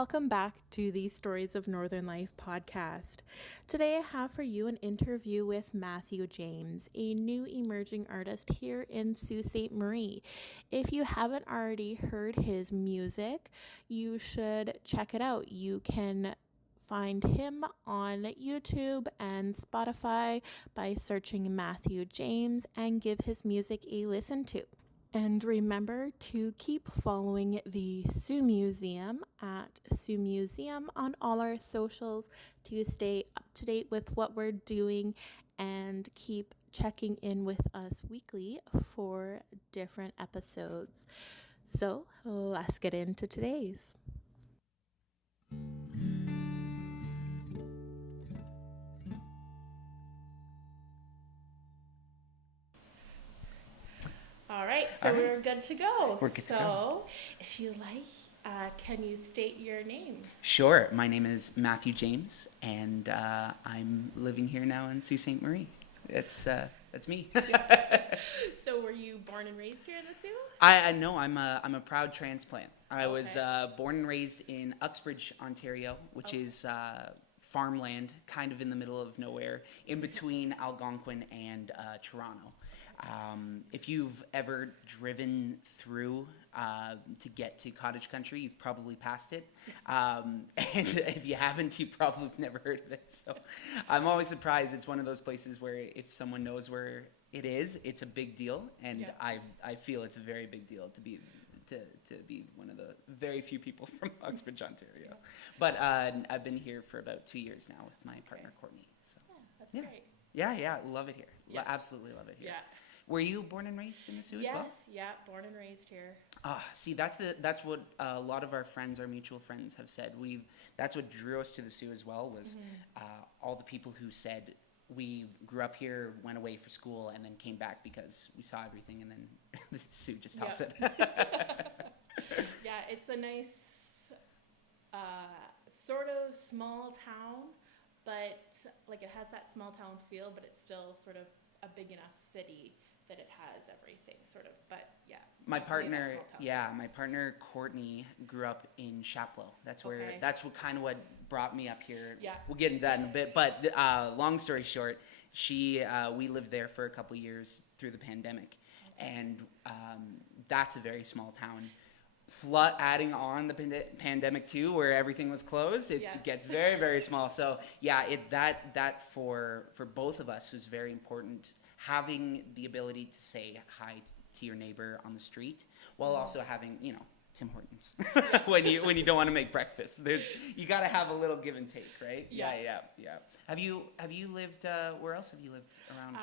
Welcome back to the Stories of Northern Life podcast. Today I have for you an interview with Matthew James, a new emerging artist here in Sault Ste. Marie. If you haven't already heard his music, you should check it out. You can find him on YouTube and Spotify by searching Matthew James and give his music a listen to. And remember to keep following the Sault Museum at Sault Museum on all our socials to stay up to date with what we're doing and keep checking in with us weekly for different episodes. So let's get into today's. All right, so we're good to go. We're good to go. So, if you like, can you state your name? Sure. My name is Matthew James, and I'm living here now in Sault Ste. Marie. That's me. So, were you born and raised here in the Sault? I know. I'm a proud transplant. I was born and raised in Uxbridge, Ontario, which is farmland, kind of in the middle of nowhere, in between Algonquin and Toronto. If you've ever driven through to get to cottage country, you've probably passed it. And if you haven't, you probably have never heard of it. So I'm always surprised. It's one of those places where if someone knows where it is, it's a big deal. And I feel it's a very big deal to be one of the very few people from Uxbridge, Ontario. Yeah. But I've been here for about 2 years now with my partner, Courtney. So that's great. Yeah, love it here. Yes. Absolutely love it here. Yeah. Were you born and raised in the Sault as well? Yes, yeah, born and raised here. See, that's what a lot of our friends, our mutual friends, have said. That's what drew us to the Sault as well, was all the people who said we grew up here, went away for school, and then came back because we saw everything, and then the Sault just tops it. Yeah, it's a nice sort of small town, but like it has that small town feel, but it's still sort of a big enough city that it has everything, sort of. But yeah, my partner Courtney grew up in Chapleau. That's what brought me up here. Yeah, we'll get into that in a bit. But long story short, we lived there for a couple of years through the pandemic, and that's a very small town. Plus, adding on the pandemic too, where everything was closed, it gets very, very small. So yeah, that for both of us was very important. Having the ability to say hi to your neighbor on the street while also having, Tim Hortons when you don't want to make breakfast. You got to have a little give and take, right? Yeah. Have you lived? Where else have you lived around?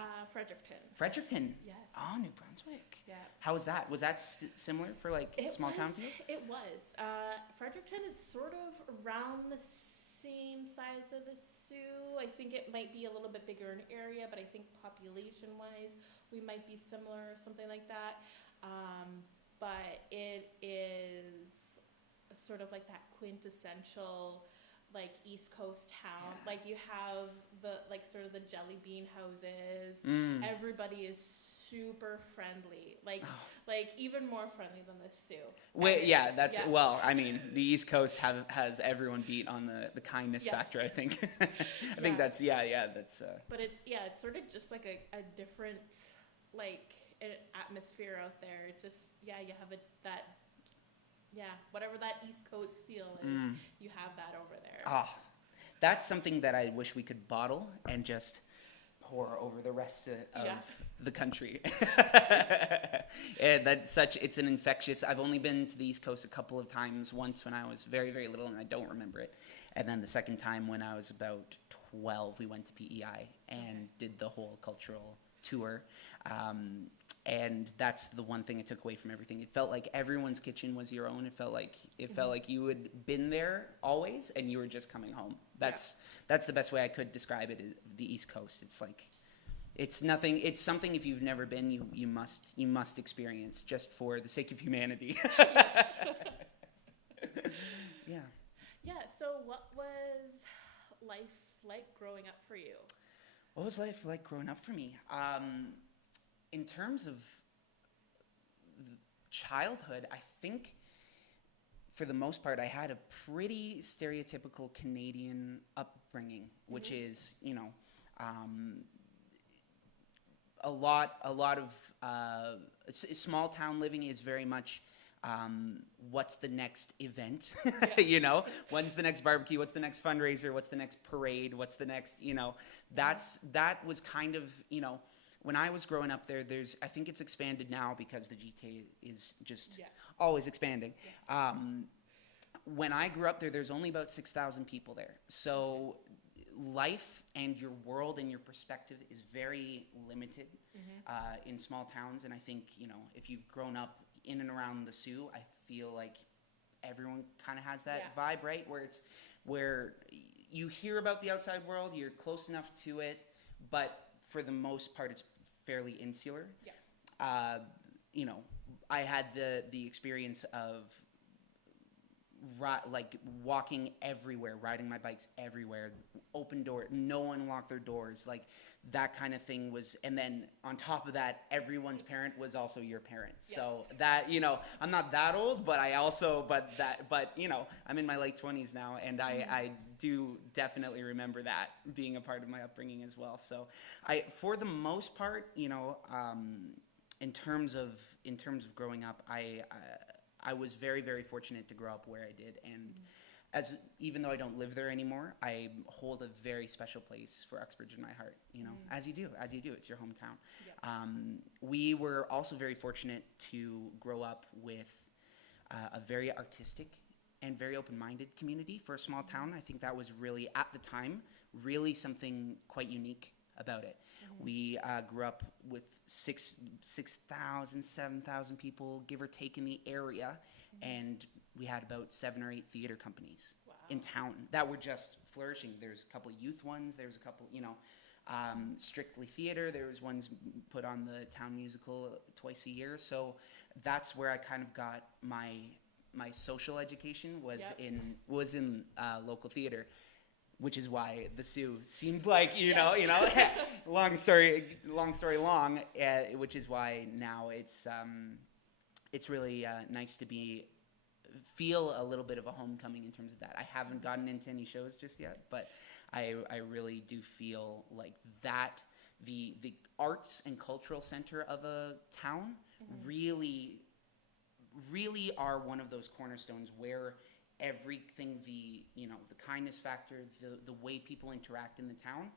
Fredericton. Yes. Oh, New Brunswick. Yeah. How was that? Was that similar for small town for you? It was. Fredericton is sort of around the same size of the Sault. I think it might be a little bit bigger in area, but I think population-wise, we might be similar or something like that. But it is sort of like that quintessential, like East Coast town. Yeah. Like you have the sort of the jelly bean houses. Everybody is super friendly, like even more friendly than the Sault. Well, I mean, the East Coast has everyone beat on the kindness factor, I think. I think that's. But it's sort of just like a different atmosphere out there. Just you have whatever that East Coast feel is, you have that over there. Oh, that's something that I wish we could bottle and just pour over the rest of the country. It's an infectious. I've only been to the East Coast a couple of times. Once when I was very, very little and I don't remember it, and then the second time when I was about 12, we went to PEI and did the whole cultural tour. And that's the one thing I took away from everything. It felt like everyone's kitchen was your own. It felt like you had been there always, and you were just coming home. That's the best way I could describe it. The East Coast. It's like, it's nothing. It's something if you've never been, you must experience just for the sake of humanity. Yes. Yeah. Yeah. So, what was life like growing up for you? What was life like growing up for me? In terms of childhood, I think for the most part, I had a pretty stereotypical Canadian upbringing, which is, a lot of small town living is very much what's the next event, when's the next barbecue, what's the next fundraiser, what's the next parade, what's the next, that was kind of, when I was growing up there, I think it's expanded now because the GTA is just always expanding. Yes. When I grew up there, there's only about 6,000 people there. So life and your world and your perspective is very limited in small towns. And I think, if you've grown up in and around the Soo, I feel like everyone kind of has that vibe, right? Where you hear about the outside world, you're close enough to it, but for the most part, it's fairly insular. Yeah. I had the experience of walking everywhere, riding my bikes everywhere, open door, no one locked their doors, like that kind of thing was. And then on top of that, everyone's parent was also your parent. Yes. So that, I'm not that old, but I'm in my late 20s now, and I do definitely remember that being a part of my upbringing as well. So for the most part, in terms of growing up, I was very, very fortunate to grow up where I did, and even though I don't live there anymore, I hold a very special place for Uxbridge in my heart. As you do, it's your hometown. Yep. We were also very fortunate to grow up with a very artistic and very open-minded community for a small town. I think that was really, at the time, really something quite unique about it. We grew up with 6,000, 7,000 people, give or take, in the area, and we had about 7 or 8 theater companies in town that were just flourishing. There's a couple of youth ones. There's a couple, strictly theater. There was ones put on the town musical twice a year. So that's where I kind of got my social education was in local theater. Which is why the Soo seemed like, long story long, which is why now it's really nice to feel a little bit of a homecoming in terms of that. I haven't gotten into any shows just yet, but I really do feel like that the arts and cultural center of a town really are one of those cornerstones where everything, the kindness factor, the way people interact in the town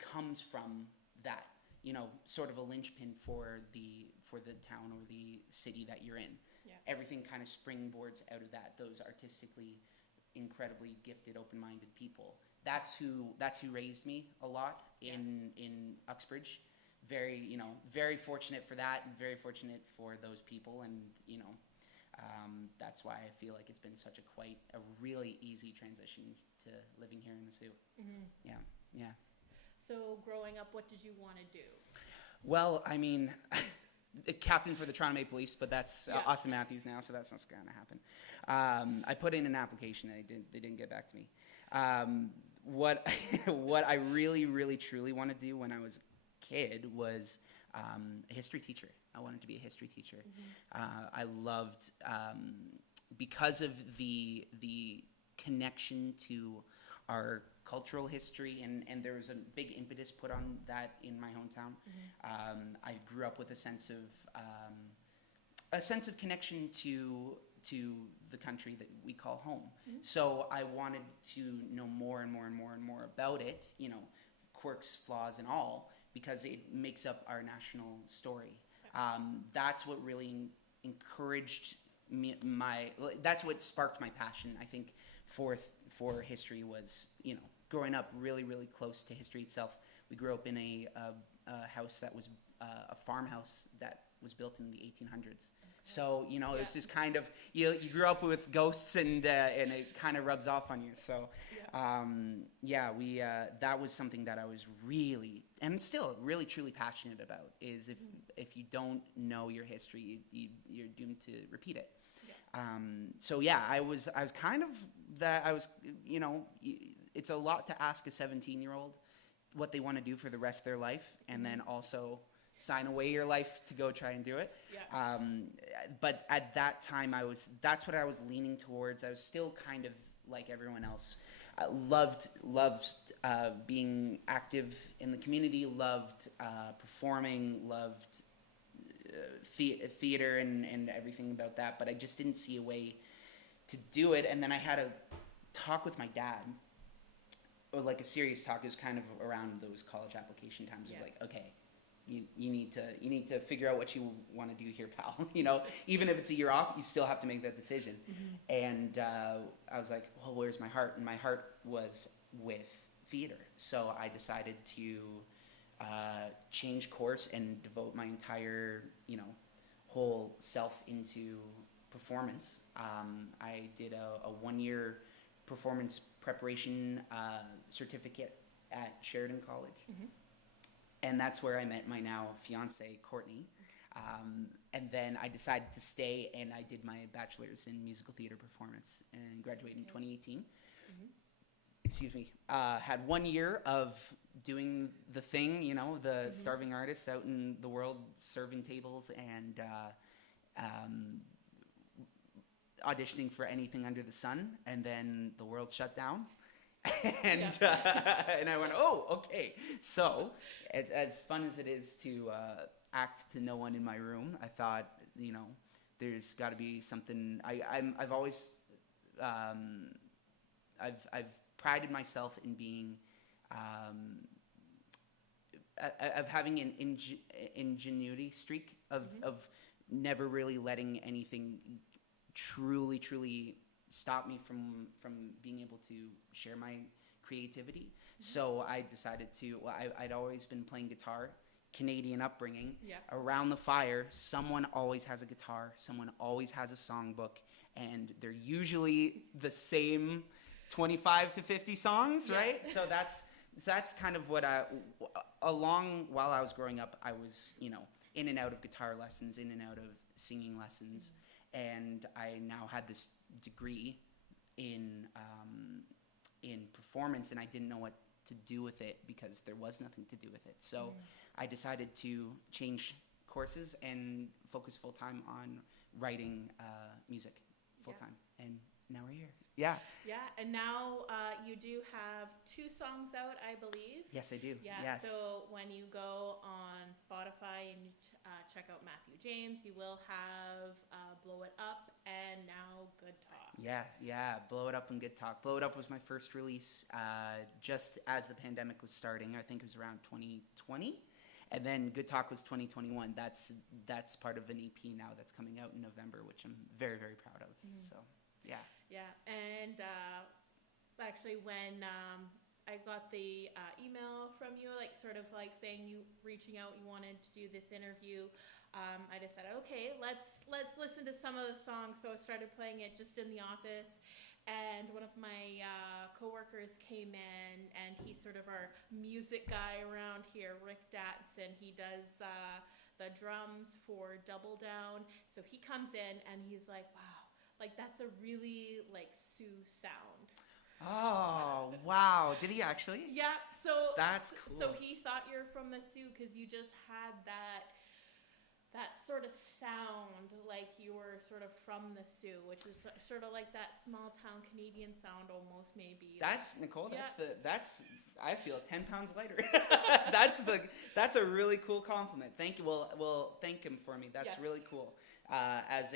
comes from that, sort of a linchpin for the town or the city that you're in. Yeah. Everything kind of springboards out of that, those artistically incredibly gifted, open-minded people. That's who raised me a lot in Uxbridge. Very fortunate for that, and very fortunate for those people, and that's why I feel like it's been such a really easy transition to living here in the Soo. Yeah. So growing up, what did you want to do? Well, I mean, captain for the Toronto Maple Leafs, but that's Austin Matthews now, so that's not going to happen. I put in an application, and they didn't get back to me. What I really, really, truly wanted to do when I was a kid was a history teacher. I wanted to be a history teacher. I loved, because of the connection to our cultural history, and there was a big impetus put on that in my hometown. I grew up with a sense of connection to the country that we call home. So I wanted to know more and more and more and more about it, quirks, flaws, and all, because it makes up our national story. That's what really encouraged me. That's what sparked my passion, I think, for history was, growing up really, really close to history itself. We grew up in a house that was a farmhouse that was built in the 1800s. So, it was just kind of, you grew up with ghosts, and it kind of rubs off on you. So, that was something that I was really, and still really, truly passionate about, is if you don't know your history, you're doomed to repeat it. I was kind of that. I was, it's a lot to ask a 17-year-old what they want to do for the rest of their life, and then also sign away your life to go try and do it. Yeah. But at that time, that's what I was leaning towards. I was still kind of like everyone else. I loved being active in the community, loved performing, loved theater and everything about that, but I just didn't see a way to do it. And then I had a talk with my dad, or like a serious talk. It was kind of around those college application times of like, okay, you need to figure out what you want to do here, pal. You know, even if it's a year off, you still have to make that decision. And I was like, well, where's my heart? And my heart was with theater. So I decided to change course and devote my entire, whole self into performance. I did a 1-year performance preparation certificate at Sheridan College. And that's where I met my now fiance, Courtney. And then I decided to stay, and I did my bachelor's in musical theater performance and graduated in 2018. Excuse me. Had 1 year of doing the thing, the starving artist out in the world serving tables and auditioning for anything under the sun. And then the world shut down. And and I went, oh, okay. So, as fun as it is to act to no one in my room, I thought, there's got to be something. I've always I've prided myself in being of having an ingenuity streak of never really letting anything truly stop me from being able to share my creativity. So I decided I'd always been playing guitar, Canadian upbringing. Around the fire, someone always has a guitar, someone always has a songbook, and they're usually the same 25 to 50 songs, right? So that's kind of what while I was growing up, I was, in and out of guitar lessons, in and out of singing lessons. And I now had this degree in performance, and I didn't know what to do with it because there was nothing to do with it. So I decided to change courses and focus full time on writing music full time. And now we're here. Yeah, and now you do have 2 songs out, I believe. Yes, I do. Yes. So when you go on Spotify and you check out Matthew James, you will have Blow It Up and now Good Talk. Yeah, Blow It Up and Good Talk. Blow It Up was my first release just as the pandemic was starting. I think it was around 2020. And then Good Talk was 2021. That's part of an EP now that's coming out in November, which I'm very, very proud of. So, yeah. Yeah, and actually when I got the email from you, sort of saying you reaching out, you wanted to do this interview, I just said, okay, let's listen to some of the songs. So I started playing it just in the office, and one of my coworkers came in, and he's sort of our music guy around here, Rick Datson. He does the drums for Double Down. So he comes in and he's like, wow, that's a really Sioux sound. Oh, wow. Did he actually? Yeah, so that's cool. So he thought you're from the Sioux because you just had that sort of sound like you were sort of from the Sioux, which is sort of like that small town Canadian sound almost, maybe. That's Nicole. That's I feel 10 pounds lighter. That's a really cool compliment. Thank you. Well, thank him for me. That's really cool. That's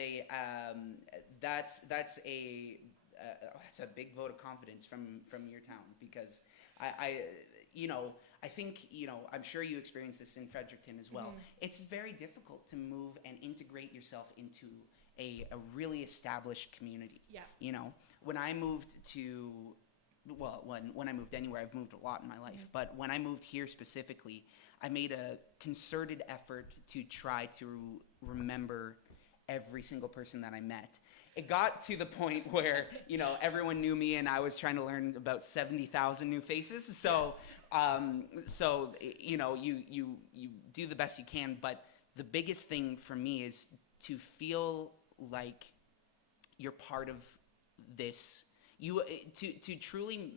a big vote of confidence from your town, because I think, I'm sure you experienced this in Fredericton as well. It's very difficult to move and integrate yourself into a really established community. Yeah. When I moved to, when I moved anywhere, I've moved a lot in my life, but when I moved here specifically, I made a concerted effort to try to remember every single person that I met. It got to the point where, everyone knew me, and I was trying to learn about 70,000 new faces. So, you do the best you can. But the biggest thing for me is to feel like you're part of this. To truly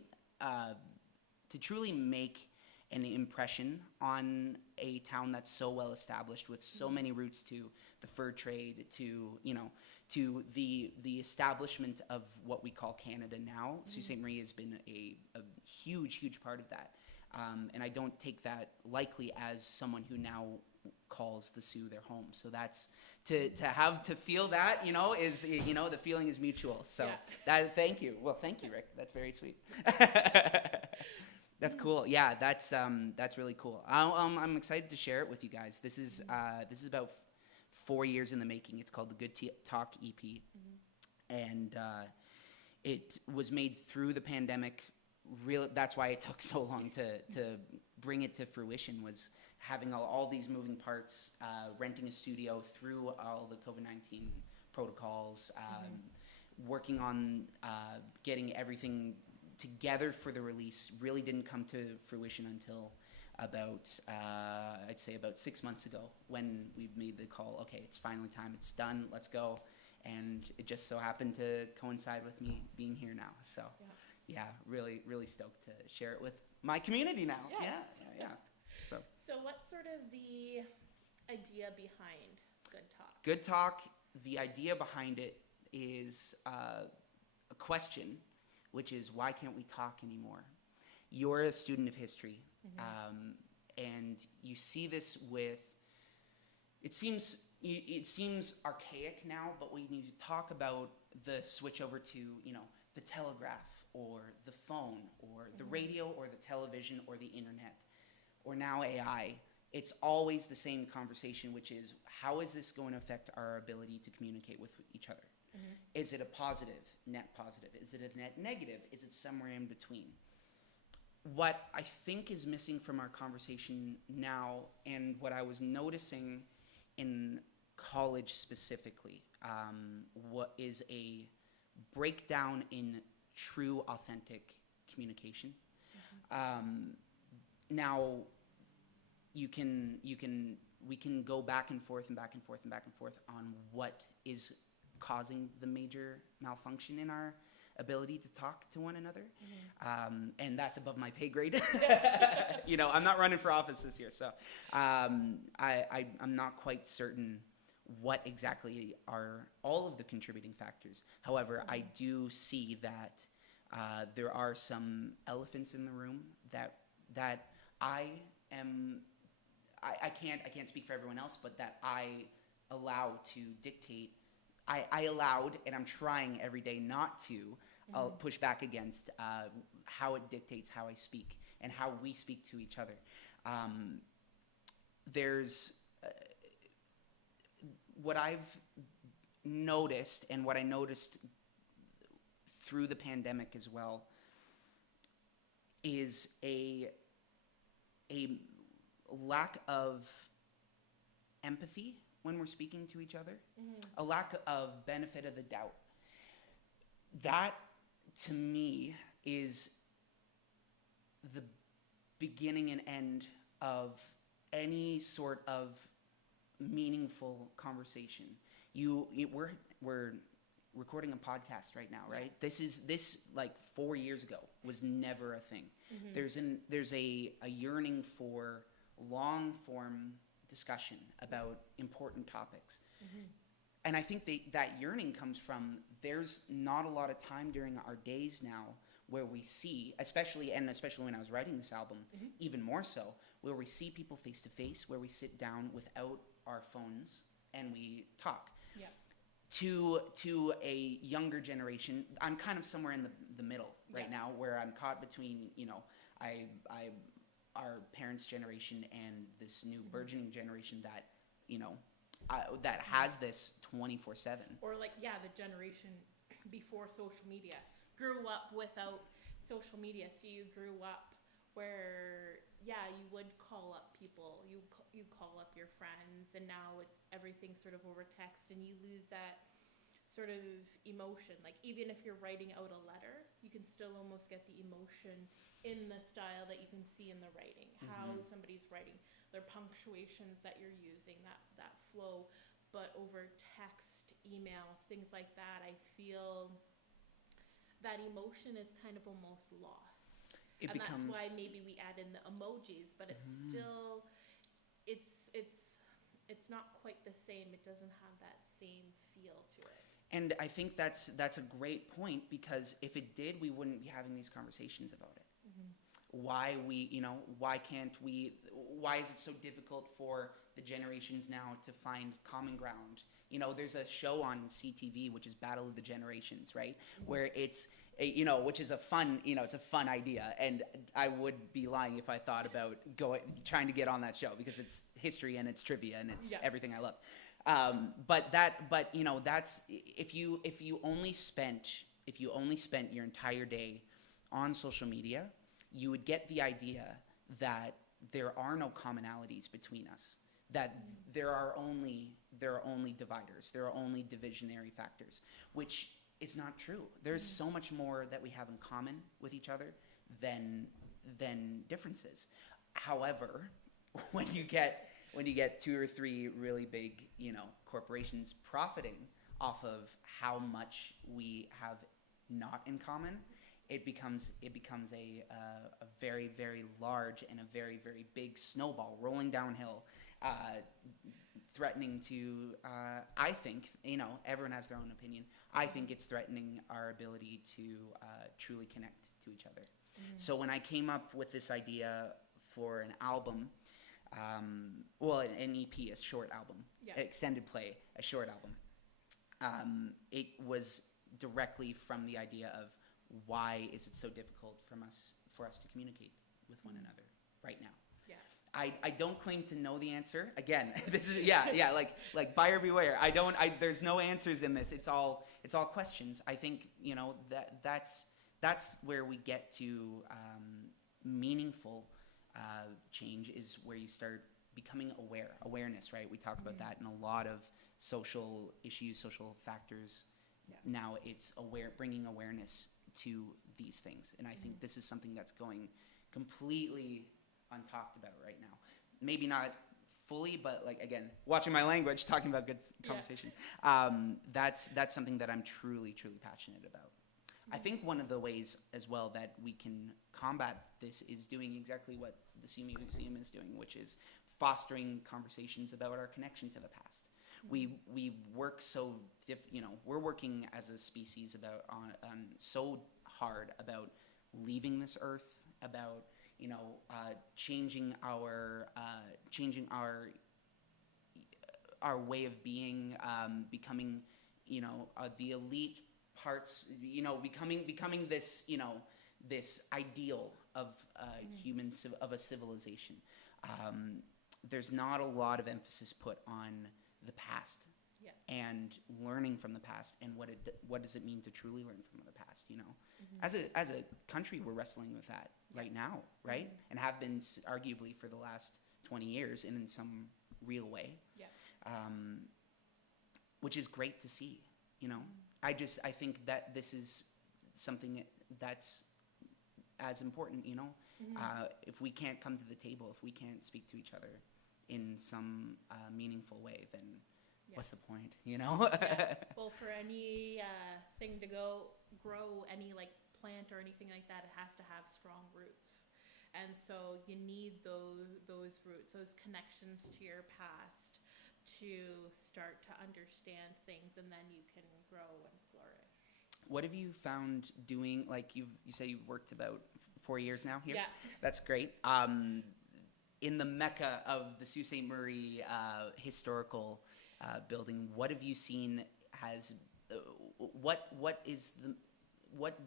make an impression on a town that's so well established with so many roots to the fur trade, to, you know, to the establishment of what we call Canada now. Sault Ste. Marie has been a huge part of that. And I don't take that lightly as someone who now calls the Sioux their home. So that's to feel that, you know, is, you know, the feeling is mutual. So thank you. Well, thank you, Rick. That's very sweet. That's cool. Yeah, that's really cool. I'm excited to share it with you guys. This is about 4 years in the making. It's called the Good Talk EP, and it was made through the pandemic. That's why it took so long to bring it to fruition, was having all these moving parts, renting a studio through all the COVID-19 protocols, working on getting everything together for the release. Really didn't come to fruition until about I'd say about 6 months ago, when we made the call. Okay, it's finally time. It's done. Let's go. And it just so happened to coincide with me being here now. So. Yeah, really stoked to share it with my community now. Yes. Yeah. So what's sort of the idea behind Good Talk? Good Talk, the idea behind it is a question, which is, why can't we talk anymore? You're a student of history, and you see this with, it seems archaic now, but when you talk about the switch over to, you know, the telegraph, or the phone, or the radio, or the television, or the internet, or now AI, it's always the same conversation, which is, how is this going to affect our ability to communicate with each other? Is it a positive, net positive? Is it a net negative? Is it somewhere in between? What I think is missing from our conversation now, and what I was noticing in college specifically, what is a breakdown in true, authentic communication. Now, we can go back and forth on what is causing the major malfunction in our ability to talk to one another, and that's above my pay grade. You know, I'm not running for office this year, so I'm not quite certain what exactly are all of the contributing factors. However, I do see that there are some elephants in the room that I can't speak for everyone else, but that I allow to dictate. I allowed, and I'm trying every day not to push back against how it dictates how I speak and how we speak to each other. There's what I've noticed, and what I noticed through the pandemic as well, is a lack of empathy when we're speaking to each other, a lack of benefit of the doubt. That, to me, is the beginning and end of any sort of meaningful conversation. We're recording a podcast right now, right? This like 4 years ago was never a thing. There's a yearning for long form discussion about important topics. And I think that yearning comes from, there's not a lot of time during our days now where we see, especially when I was writing this album, even more so, where we see people face to face, where we sit down without our phones and we talk. Yeah. To a younger generation, I'm kind of somewhere in the middle right now, where I'm caught between, you know, our parents' generation and this new burgeoning generation that, you know, that has this 24/7. Or like, the generation before social media grew up without social media. So you grew up where, you would call up people, you call up your friends, and now it's everything sort of over text, and you lose that sort of emotion. Like, even if you're writing out a letter, you can still almost get the emotion in the style that you can see in the writing, how somebody's writing, their punctuations that you're using, that flow. But over text, email, things like that, I feel that emotion is kind of almost lost. It and becomes, that's why maybe we add in the emojis, but it's still, it's not quite the same. It doesn't have that same feel to it. and I think that's a great point, because if it did, we wouldn't be having these conversations about it. Why is it so difficult for the generations now to find common ground? There's a show on CTV, which is Battle of the Generations, right? Where it's, which is a fun, it's a fun idea. And I would be lying if I thought about trying to get on that show, because it's history and it's trivia and it's everything I love. But that's, if you only spent your entire day on social media, you would get the idea that there are no commonalities between us, that there are only dividers, there are only divisionary factors, which is not true. There's so much more that we have in common with each other than differences. However, when you get 2 or 3 really big, corporations profiting off of how much we have not in common, it becomes a very, very large and a very, very big snowball rolling downhill, threatening to, I think, everyone has their own opinion. I think it's threatening our ability to truly connect to each other. So when I came up with this idea for an album, an EP, a short album, extended play, a short album, it was directly from the idea of, why is it so difficult for us to communicate with one another right now? I don't claim to know the answer. Again, this is like buyer beware. There's no answers in this. It's all questions. I think that's where we get to meaningful change, is where you start becoming awareness, right? We talk about that in a lot of social issues, social factors. Now it's bringing awareness to these things, and I think this is something that's going completely untalked about right now. Maybe not fully, but again, watching my language, talking about good conversation. That's something that I'm truly passionate about. I think one of the ways as well that we can combat this is doing exactly what the CMU Museum is doing, which is fostering conversations about our connection to the past. We work we're working as a species on so hard about leaving this earth, about changing our way of being, becoming the elite parts, becoming this this ideal of humans, of a civilization. There's not a lot of emphasis put on the past and learning from the past, and what does it mean to truly learn from the past? As a country, we're wrestling with that right now, right? And have been arguably for the last 20 years, and in some real way, which is great to see. I think that this is something that's as important. If we can't come to the table, if we can't speak to each other in some meaningful way, then what's the point? Well, for any thing to grow, any plant or anything like that, it has to have strong roots, and so you need those roots, those connections to your past, to start to understand things, and then you can grow and flourish. What have you found doing? You say you've worked about 4 years now here. That's great. In the mecca of the Sault Ste. Marie historical building, what have you seen has what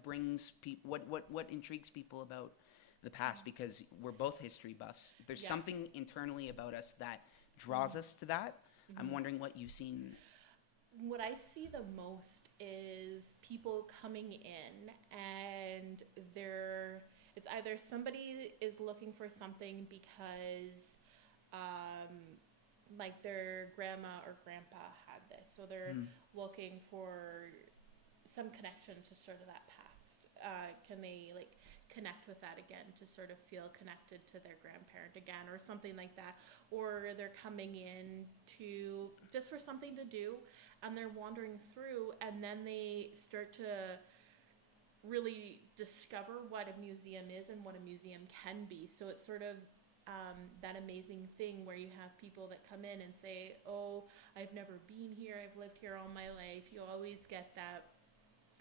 brings people, what intrigues people about the past? Because we're both history buffs. There's something internally about us that draws us to that. I'm wondering what you've seen. What I see the most is people coming in, and it's either somebody is looking for something because their grandma or grandpa had this, so they're looking for some connection to sort of that past. Can they connect with that again, to sort of feel connected to their grandparent again, or something like that? Or they're coming in to just for something to do, and they're wandering through, and then they start to really discover what a museum is and what a museum can be. So it's sort of that amazing thing where you have people that come in and say, oh, I've never been here, I've lived here all my life. You always get that.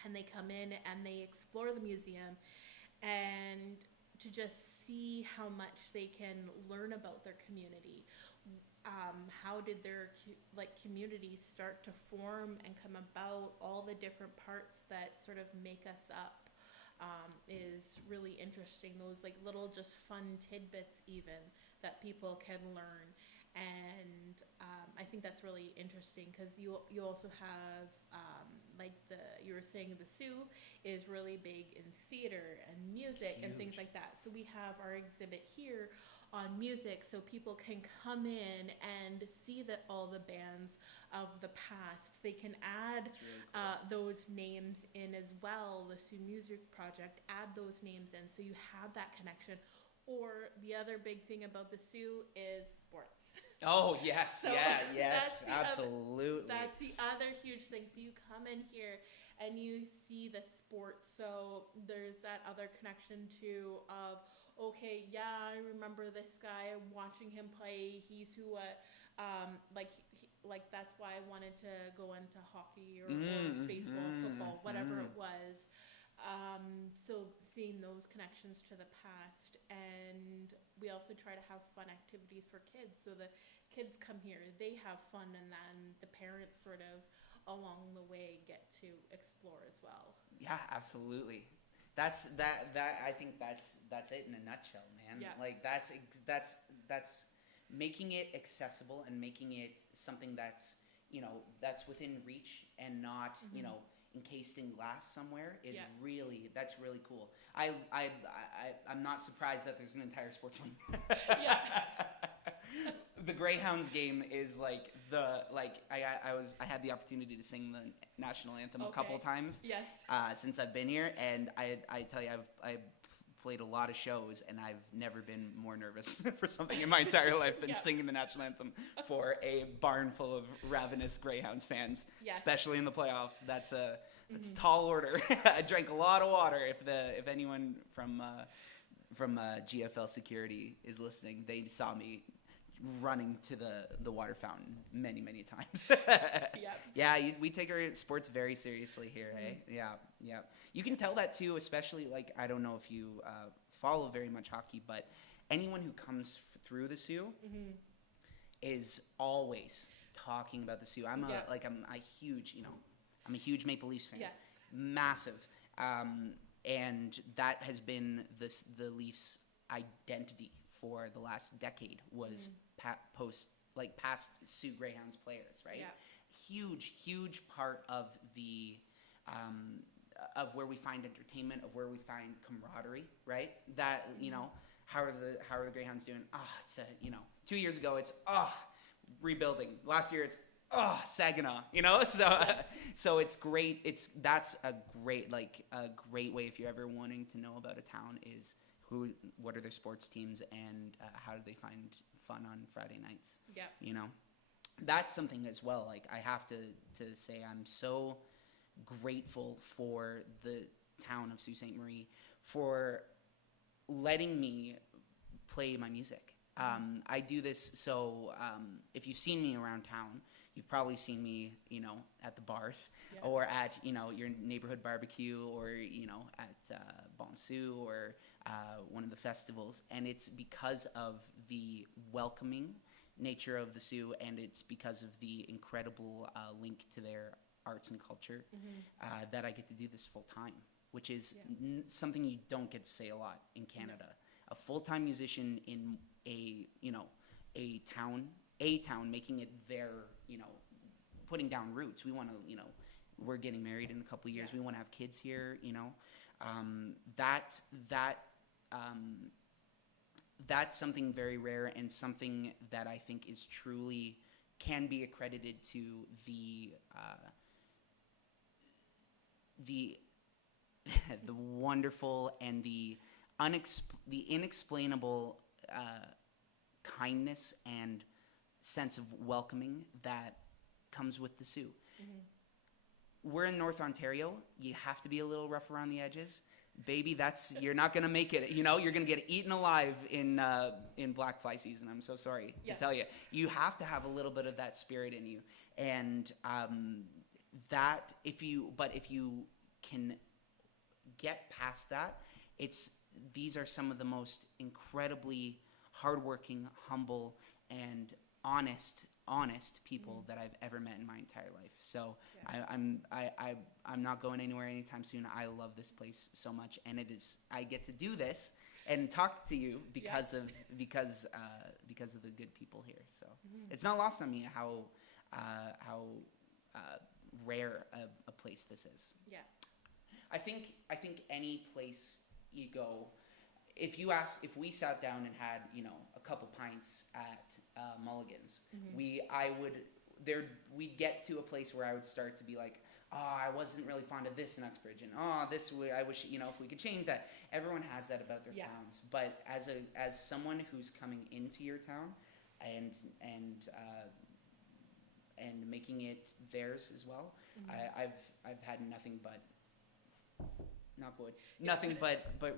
And they come in and they explore the museum, and to just see how much they can learn about their community. How did their communities start to form and come about? All the different parts that sort of make us up is really interesting. Those like little just fun tidbits even that people can learn. And I think that's really interesting because you also have you were saying the Sioux is really big in theater and music. Huge. And things like that. So we have our exhibit here on music, so people can come in and see that all the bands of the past. They can add really cool. Those names in as well. The Sioux Music Project, add those names in, so you have that connection. Or the other big thing about the Sioux is sports. Oh, yes, so yes, absolutely. That's the other huge thing. So you come in here and you see the sports. So there's that other connection too of, okay, yeah, I remember this guy, watching him play. He's who, that's why I wanted to go into hockey or baseball, football, whatever it was. So seeing those connections to the past, and we also try to have fun activities for kids. So the kids come here, they have fun, and then the parents sort of along the way get to explore as well. Yeah, absolutely. That's I think that's it in a nutshell, man. Yeah. Like that's making it accessible and making it something that's, that's within reach and not, encased in glass somewhere is that's really cool. I'm not surprised that there's an entire sports wing. Yeah. The Greyhounds game is I had the opportunity to sing the national anthem a couple times. Yes. Since I've been here, and I tell you, I've played a lot of shows, and I've never been more nervous for something in my entire life than singing the national anthem for a barn full of ravenous Greyhounds fans, especially in the playoffs. That's tall order. I drank a lot of water. If anyone from GFL security is listening, they saw me running to the water fountain many times. Yeah, we take our sports very seriously here. Yeah. You can tell that too, especially I don't know if you follow very much hockey, but anyone who comes through the Sioux is always talking about the Sioux. I'm a huge Maple Leafs fan. Yes. Massive. And that has been the Leafs' identity for the last decade was past Sioux Greyhounds players, right? Yeah. Huge part of the of where we find entertainment, of where we find camaraderie, right? That how are the Greyhounds doing? It's 2 years ago it's rebuilding. Last year it's Saginaw, so it's great. That's a great way if you're ever wanting to know about a town is what are their sports teams and how do they find fun on Friday nights? Yeah. That's something as well. I have to say I'm so grateful for the town of Sault Ste. Marie for letting me play my music. I do this, so if you've seen me around town, you've probably seen me, at the bars or at, your neighborhood barbecue or, at Bon Sioux or one of the festivals. And it's because of the welcoming nature of the Sioux, and it's because of the incredible link to their arts and culture that I get to do this full time, which is something you don't get to say a lot in Canada. A full-time musician in a town, making it their, putting down roots. We want to, we're getting married in a couple of years. We want to have kids here, that's something very rare and something that I think is truly can be accredited to the the wonderful and the inexplainable kindness and sense of welcoming that comes with the Sioux. we're in North Ontario. You have to be a little rough around the edges. Baby, you're not gonna make it. You know, you're gonna get eaten alive in black fly season. I'm so sorry to tell you. You have to have a little bit of that spirit in you, and if you can get past that, these are some of the most incredibly hardworking, humble, and honest people that I've ever met in my entire life. So I'm not going anywhere anytime soon. I love this place so much, and I get to do this and talk to you because of the good people here. So it's not lost on me how rare a place this is. Yeah. I think any place you go, if we sat down and had, you know, a couple pints at Mulligan's, we'd get to a place where I would start to be like, I wasn't really fond of this in Uxbridge, and I wish, you know, if we could change that. Everyone has that about their towns, but as someone who's coming into your town and making it theirs as well, I've had nothing but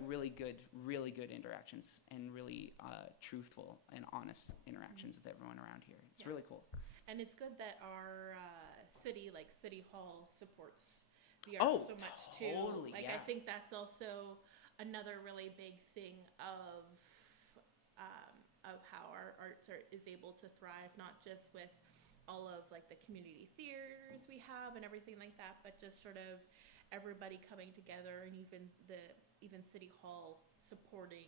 really good interactions, and really truthful and honest interactions with everyone around here. It's really cool. And it's good that our city, like City Hall, supports the arts so much too. I think that's also another really big thing of how our arts is able to thrive, not just with all of like the community theaters we have and everything like that, but just sort of everybody coming together, and even City Hall supporting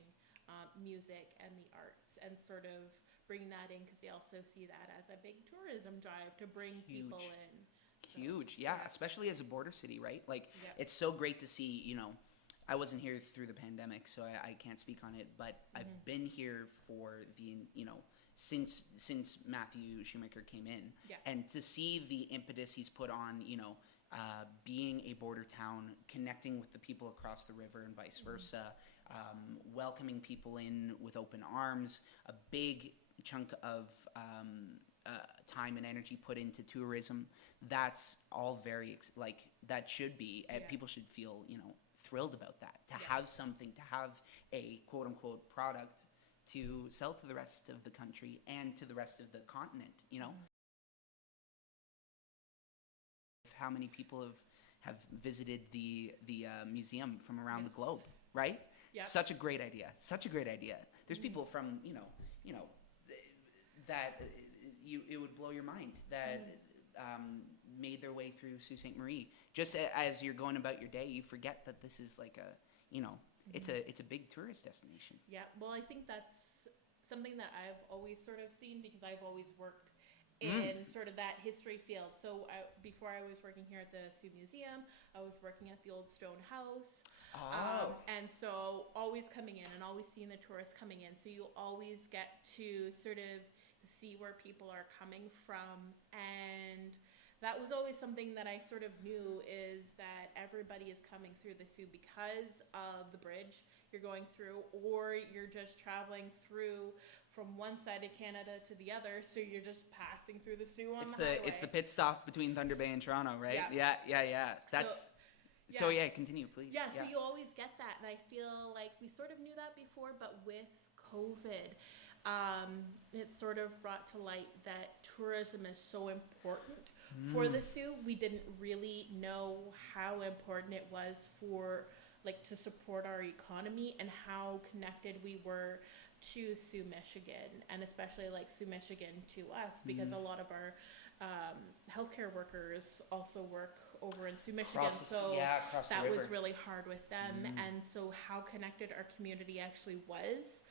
music and the arts, and sort of bring that in, because they also see that as a big tourism drive to bring people in. Huge, especially as a border city, right? Like, it's so great to see, you know, I wasn't here through the pandemic, so I can't speak on it, but I've been here for since Matthew Shoemaker came in, and to see the impetus he's put on, you know, being a border town, connecting with the people across the river and vice versa, welcoming people in with open arms, a big chunk of time and energy put into tourism. That's all very that should be, people should feel, you know, thrilled about that, to have something, to have a quote unquote product to sell to the rest of the country and to the rest of the continent, you know. How many people have visited the museum from around the globe, right? Such a great idea. There's people from, you know, that it would blow your mind that made their way through Sault Ste. Marie. Just as you're going about your day, you forget that this is like it's a big tourist destination. Yeah, well, I think that's something that I've always sort of seen, because I've always worked in sort of that history field. So before I was working here at the Sault Museum, I was working at the Old Stone House. And so always coming in and always seeing the tourists coming in. So you always get to sort of see where people are coming from. And that was always something that I sort of knew, is that everybody is coming through the Sault because of the bridge you're going through, or you're just traveling through from one side of Canada to the other, so you're just passing through the Sault on the highway. It's the pit stop between Thunder Bay and Toronto, right? Yeah. Continue, please. So you always get that, and I feel like we sort of knew that before, but with COVID, it sort of brought to light that tourism is so important for the Sault. We didn't really know how important it was for, like, to support our economy, and how connected we were to Sault, Michigan, and especially like Sault, Michigan to us, because a lot of our healthcare workers also work over in Sault, Michigan. That was really hard with them. And so how connected our community actually was,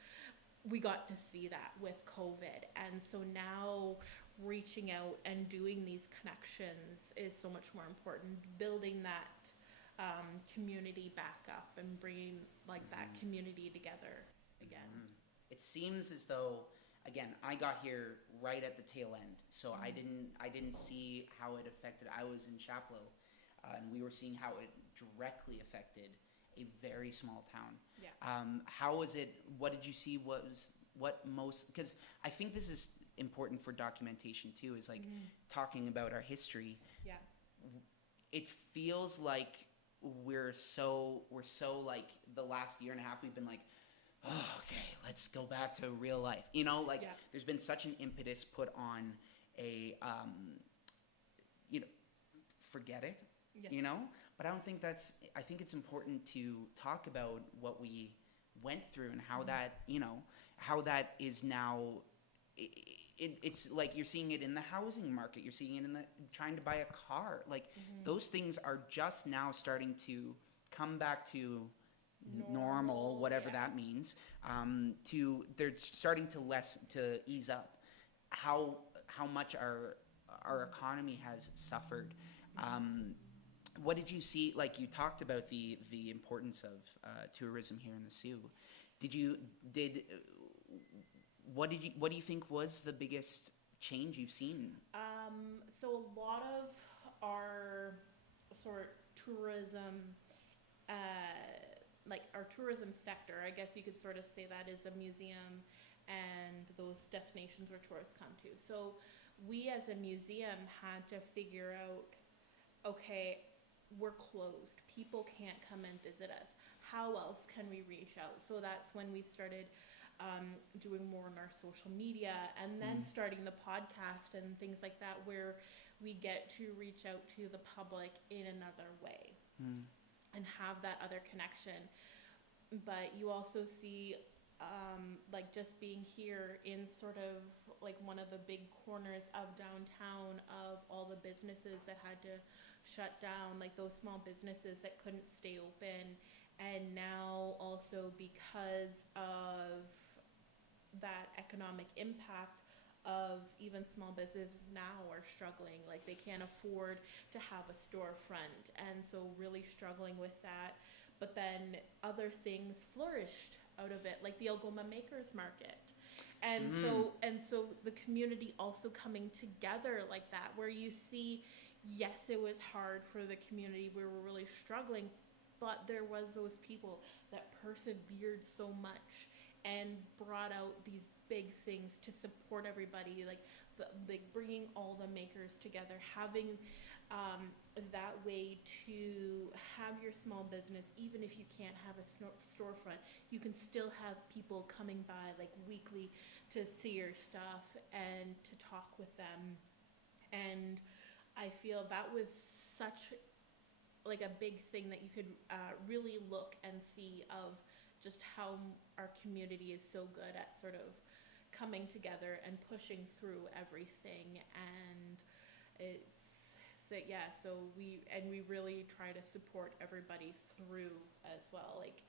we got to see that with COVID. And so now reaching out and doing these connections is so much more important, building that community back up and bringing like that community together again. It seems as though, again, I got here right at the tail end, so I didn't see how it affected. I was in Chapleau, and we were seeing how it directly affected a very small town. How was it? What did you see? Because I think this is important for documentation too, is like talking about our history. it feels like we're so like the last year and a half we've been like, oh, okay, let's go back to real life. You know, like there's been such an impetus put on a forget it. Yes. You know, but I think it's important to talk about what we went through and how that, how that is now. It's like you're seeing it in the housing market. You're seeing it in the trying to buy a car. Like those things are just now starting to come back to normal, whatever that means. They're starting to ease up. How much our economy has suffered. What did you see? Like you talked about the importance of tourism here in the Sioux. What do you think was the biggest change you've seen? So a lot of our sort of tourism, like our tourism sector, I guess you could sort of say that is a museum and those destinations where tourists come to. So we as a museum had to figure out, okay, we're closed. People can't come and visit us. How else can we reach out? So that's when we started doing more on our social media, and then starting the podcast and things like that, where we get to reach out to the public in another way and have that other connection. But you also see like just being here in sort of like one of the big corners of downtown, of all the businesses that had to shut down, like those small businesses that couldn't stay open. And now also because of that economic impact of even small businesses now are struggling, like they can't afford to have a storefront, and so really struggling with that. But then other things flourished out of it, like the Algoma Makers Market. And so the community also coming together like that, where you see, yes, it was hard for the community, we were really struggling, but there was those people that persevered so much and brought out these big things to support everybody, like bringing all the makers together, having that way to have your small business, even if you can't have a storefront, you can still have people coming by like weekly to see your stuff and to talk with them. And I feel that was such like a big thing that you could really look and see of just how our community is so good at sort of coming together and pushing through everything. And so we really try to support everybody through as well, like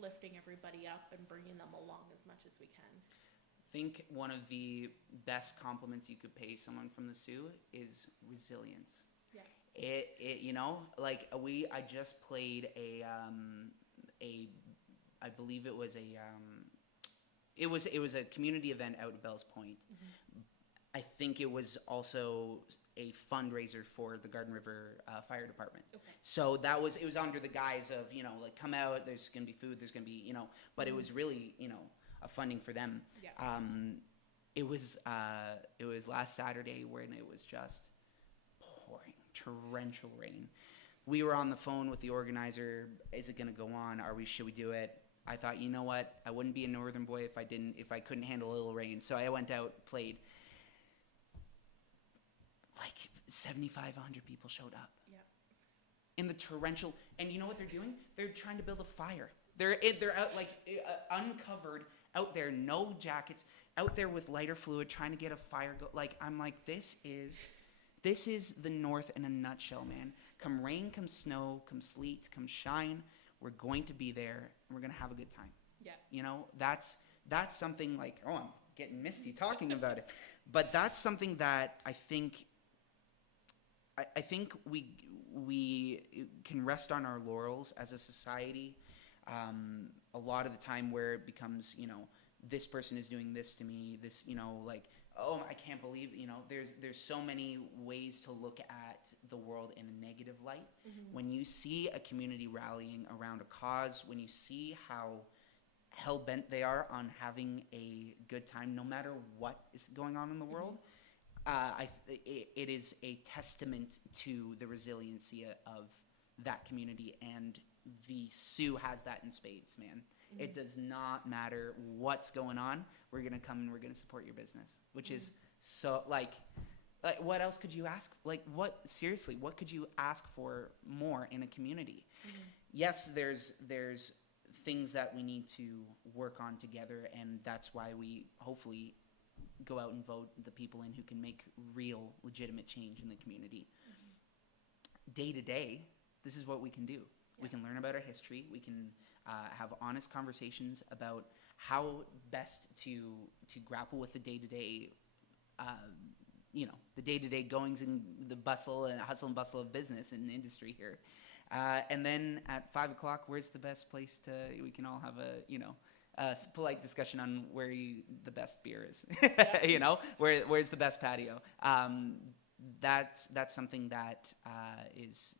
lifting everybody up and bringing them along as much as we can. I think one of the best compliments you could pay someone from the Sioux is resilience. Yeah. I just played I believe it was a community event out at Bells Point. I think it was also a fundraiser for the Garden River Fire Department. Okay. So it was under the guise of, like come out, there's going to be food, there's going to be, but it was really, a funding for them. Yeah. It was last Saturday when it was just pouring torrential rain. We were on the phone with the organizer. Is it going to go on? Should we do it? I thought, you know what? I wouldn't be a Northern boy if I couldn't handle a little rain. So I went out, played. Like 7,500 people showed up. Yeah. In the torrential, and you know what they're doing? They're trying to build a fire. They're out uncovered out there, no jackets, out there with lighter fluid, trying to get a fire go. Like I'm like, this is the North in a nutshell, man. Come rain, come snow, come sleet, come shine, we're going to be there and we're gonna have a good time. Yeah. That's something like, oh, I'm getting misty talking about it, but that's something that I think we can rest on our laurels as a society. A lot of the time where it becomes, this person is doing this to me, this, oh, I can't believe, there's so many ways to look at the world in a negative light. Mm-hmm. When you see a community rallying around a cause, when you see how hell-bent they are on having a good time, no matter what is going on in the world, it is a testament to the resiliency of that community, and the Sioux has that in spades, man. It does not matter what's going on. We're gonna come and we're gonna support your business, which is so like what else could you ask? Like what seriously? What could you ask for more in a community? Yes, there's things that we need to work on together, and that's why we hopefully go out and vote the people in who can make real, legitimate change in the community. Day to day, this is what we can do. We can learn about our history. We can have honest conversations about how best to grapple with the day-to-day, the day-to-day goings and the bustle and hustle and bustle of business and industry here. And then at 5 o'clock, where's the best place we can all have a polite discussion on where the best beer is, where's the best patio. That's something that is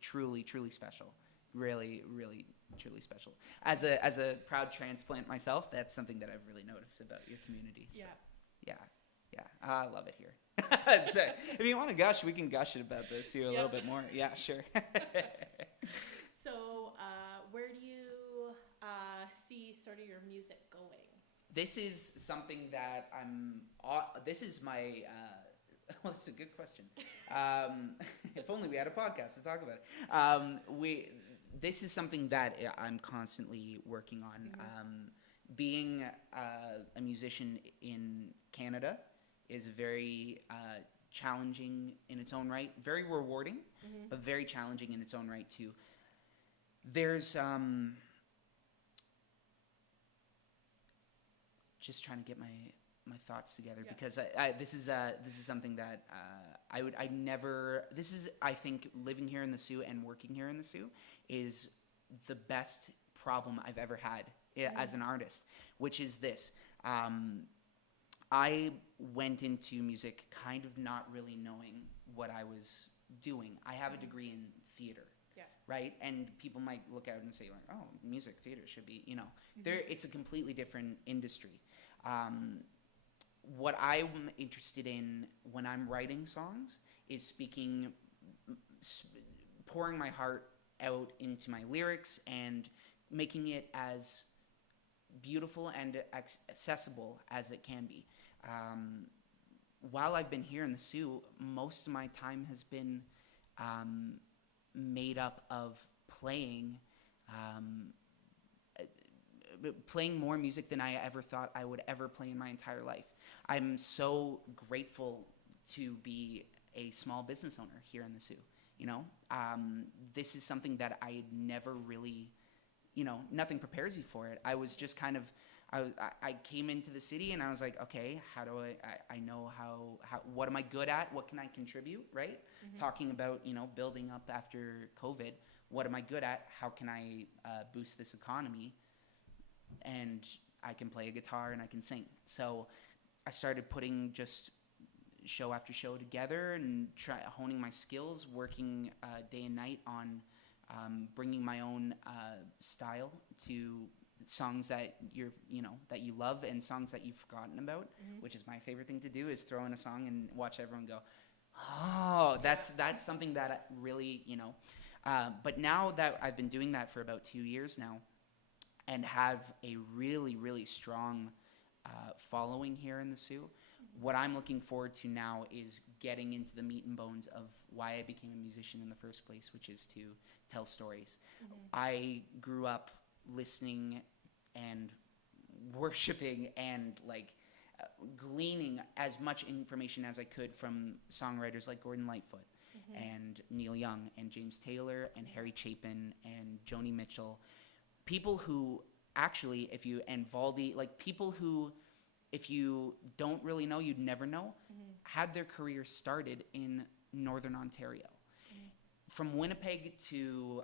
truly special. Really, really, truly special. As a proud transplant myself, that's something that I've really noticed about your community. So, yeah, I love it here. So, if you want to gush, we can gush about this a little bit more. Yeah, sure. So, where do you see sort of your music going? This is something that this is my. Well, that's a good question. If only we had a podcast to talk about it. This is something that I'm constantly working on. Being a musician in Canada is very challenging in its own right. Very rewarding, but very challenging in its own right too. There's just trying to get my thoughts together because this is something that I think living here in the Sioux and working here in the Sioux is the best problem I've ever had as an artist, which is this. I went into music kind of not really knowing what I was doing. I have a degree in theater. Right? And people might look out and say, like, oh, music, theater should be, it's a completely different industry. What I'm interested in when I'm writing songs is pouring my heart out into my lyrics and making it as beautiful and accessible as it can be. While I've been here in the Sioux, most of my time has been made up of playing more music than I ever thought I would ever play in my entire life. I'm so grateful to be a small business owner here in the Sioux. This is something that I never really, nothing prepares you for it. I was just kind of, I came into the city and I was like, okay, how do I know how, what am I good at? What can I contribute, right? Talking about, building up after COVID, what am I good at? How can I boost this economy? And I can play a guitar and I can sing. So I started putting just show after show together and honing my skills, working day and night on bringing my own style to songs that that you love and songs that you've forgotten about, which is my favorite thing to do, is throw in a song and watch everyone go, oh, that's something that really, but now that I've been doing that for about 2 years now and have a really, really strong following here in the Sioux, what I'm looking forward to now is getting into the meat and bones of why I became a musician in the first place, which is to tell stories. I grew up listening and worshiping and gleaning as much information as I could from songwriters like Gordon Lightfoot and Neil Young and James Taylor and Harry Chapin and Joni Mitchell. People who actually, people who, if you don't really know, you'd never know, had their career started in Northern Ontario. From Winnipeg to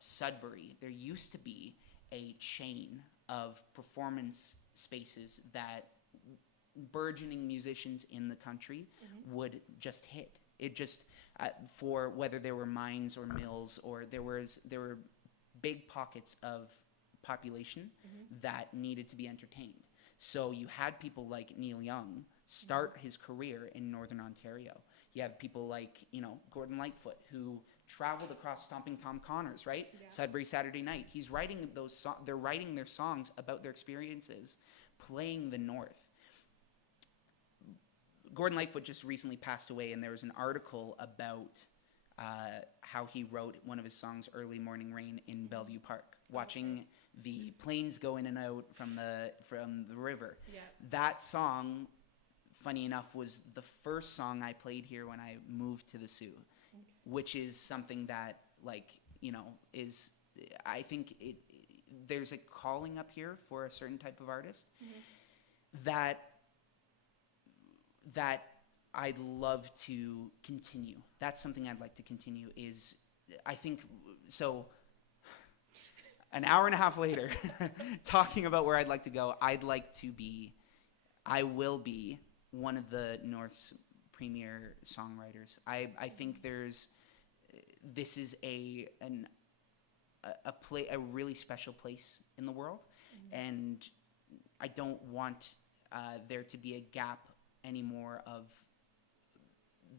Sudbury, there used to be a chain of performance spaces that burgeoning musicians in the country would just hit. It just, for whether there were mines or mills or there were big pockets of population that needed to be entertained. So you had people like Neil Young start his career in Northern Ontario. You have people like, Gordon Lightfoot, who traveled across Stomping Tom Connors, right? Yeah. Sudbury Saturday Night. He's writing they're writing their songs about their experiences playing the North. Gordon Lightfoot just recently passed away, and there was an article about how he wrote one of his songs, Early Morning Rain, in Bellevue Park, watching the planes go in and out from the river. Yeah. That song, funny enough, was the first song I played here when I moved to the Sault, which is something that, is, I think there's a calling up here for a certain type of artist that I'd love to continue. That's something I'd like to continue is, I think, so an hour and a half later, talking about where I'd like to go, I will be one of the North's premier songwriters. I think this is a really special place in the world, and I don't want there to be a gap anymore of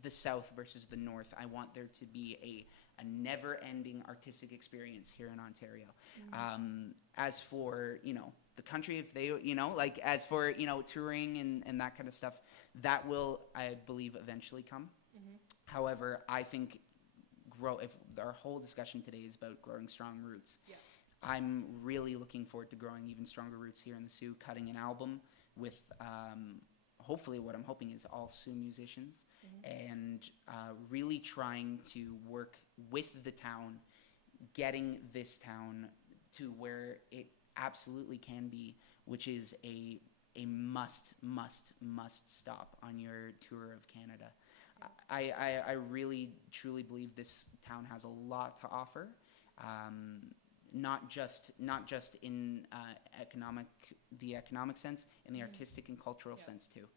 the South versus the North. I want there to be a never-ending artistic experience here in Ontario. As for, the country, if they, as for, touring and that kind of stuff, that will, I believe, eventually come. However, I think if our whole discussion today is about growing strong roots, I'm really looking forward to growing even stronger roots here in the Sault, cutting an album with hopefully what I'm hoping is all Sault musicians, and really trying to work with the town, getting this town to where it absolutely can be, which is a must stop on your tour of Canada. I really truly believe this town has a lot to offer, not just in the economic sense, in the artistic and cultural sense too.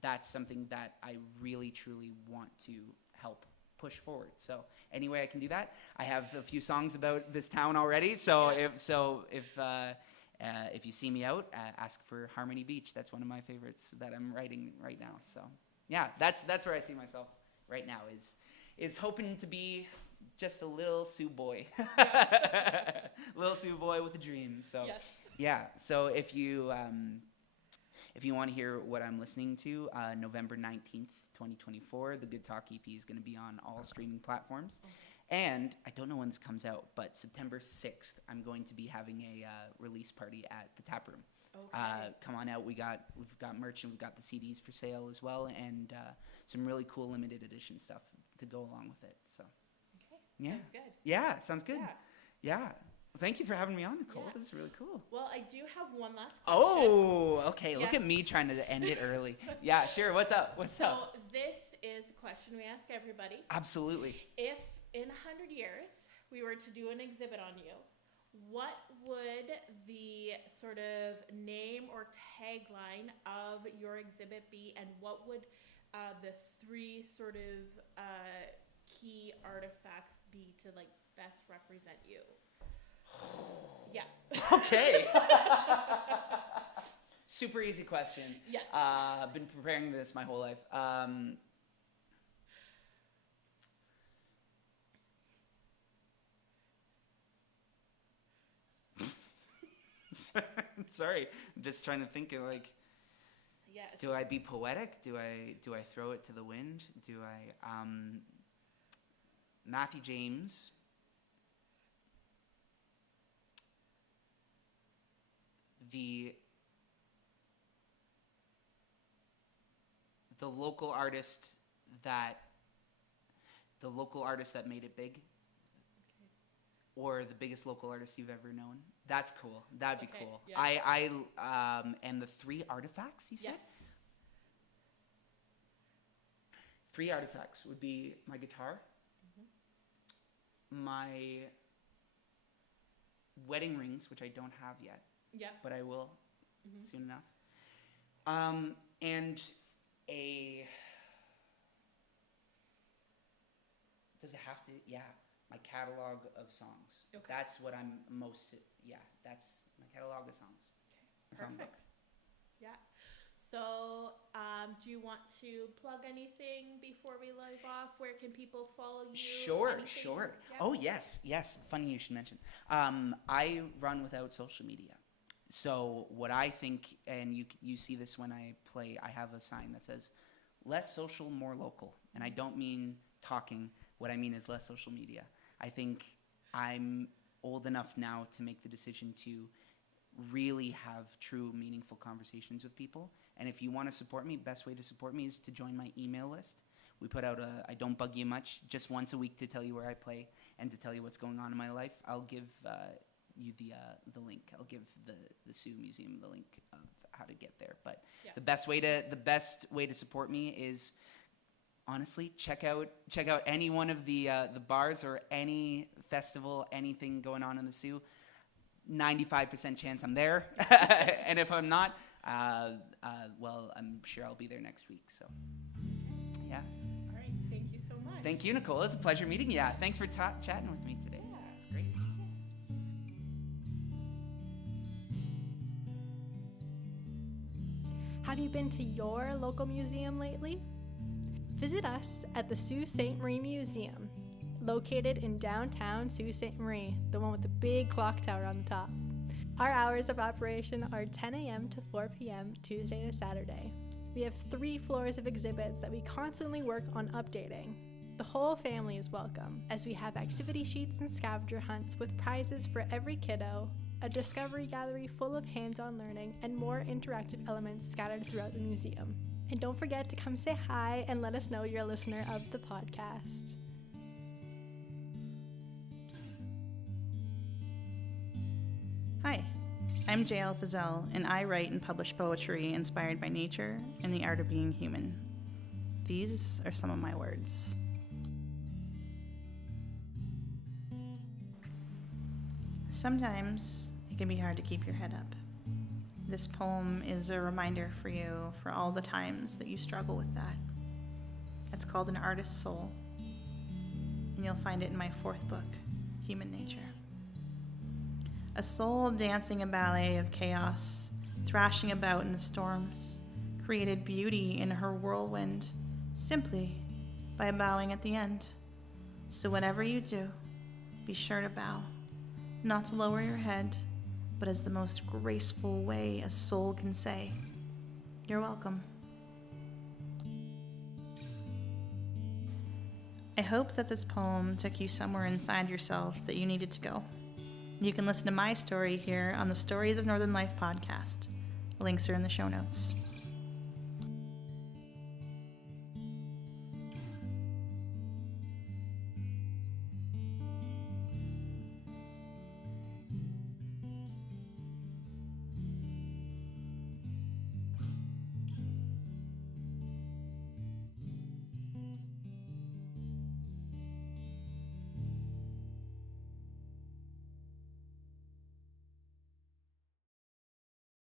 That's something that I really truly want to help push forward. So any way I can do that, I have a few songs about this town already. So if you see me out, ask for Harmony Beach. That's one of my favorites that I'm writing right now. So yeah, that's where I see myself right now, is hoping to be just a little Sault boy, little Sault boy with a dream. So yeah. So if you want to hear what I'm listening to, November 19th, 2024, the Good Talk EP is going to be on all streaming platforms. And I don't know when this comes out, but September 6th, I'm going to be having a release party at the Tap Room. Come on out. We've got merch, and we've got the CDs for sale as well, and some really cool limited edition stuff to go along with it. So yeah, sounds good. Yeah, sounds good. Yeah. Well, thank you for having me on, Nicole. Yeah. This is really cool. Well, I do have one last question. Oh, okay. Look at me trying to end it early. Yeah, sure. What's up? So this is a question we ask everybody. Absolutely. If in 100 years we were to do an exhibit on you, what would the sort of name or tagline of your exhibit be, and what would the three sort of key artifacts be to best represent you? Yeah. Okay. Super easy question. Yes. I've been preparing this my whole life. Sorry, I'm just trying to think of do I be poetic? Do I throw it to the wind? Do I Matthew James? The local artist that made it big, or the biggest local artist you've ever known. That's cool. That'd be cool. Yeah. I and the three artifacts you said? Yes. 3 artifacts would be my guitar, my wedding rings, which I don't have yet. Yeah. But I will soon enough. And does it have to? Yeah, my catalog of songs. Okay. That's what I'm most. Yeah, that's my catalog of songs. Okay. Perfect. Yeah. So, do you want to plug anything before we leave off? Where can people follow you? Sure, Anything? sure. Yeah. Oh, yes, yes. Funny you should mention. I run without social media. So what I think, and you see this when I play, I have a sign that says, less social, more local. And I don't mean talking. What I mean is less social media. I think I'm old enough now to make the decision to really have true, meaningful conversations with people. And if you want to support me, best way to support me is to join my email list. We put out I don't bug you much, just once a week to tell you where I play and to tell you what's going on in my life. I'll give you the link. I'll give the Sioux Museum the link of how to get there. But the best way to support me is, honestly, check out any one of the bars or any festival, anything going on in the Sioux. 95% chance I'm there, and if I'm not, well, I'm sure I'll be there next week. So, yeah. All right. Thank you so much. Thank you, Nicole. It's a pleasure meeting you. Thanks for chatting with me today. Yeah. It's great. Have you been to your local museum lately? Visit us at the Sault Ste. Marie Museum, located in downtown Sault Ste. Marie, the one with the big clock tower on the top. Our hours of operation are 10 a.m. to 4 p.m. Tuesday to Saturday. We have 3 floors of exhibits that we constantly work on updating. The whole family is welcome, as we have activity sheets and scavenger hunts with prizes for every kiddo, a discovery gallery full of hands-on learning, and more interactive elements scattered throughout the museum. And don't forget to come say hi and let us know you're a listener of the podcast. Hi, I'm J.L. Fizzell, and I write and publish poetry inspired by nature and the art of being human. These are some of my words. Sometimes it can be hard to keep your head up. This poem is a reminder for you for all the times that you struggle with that. It's called An Artist's Soul, and you'll find it in my 4th book, Human Nature. A soul dancing a ballet of chaos, thrashing about in the storms, created beauty in her whirlwind simply by bowing at the end. So whatever you do, be sure to bow, not to lower your head, but as the most graceful way a soul can say, "You're welcome." I hope that this poem took you somewhere inside yourself that you needed to go. You can listen to my story here on the Stories of Northern Life podcast. Links are in the show notes.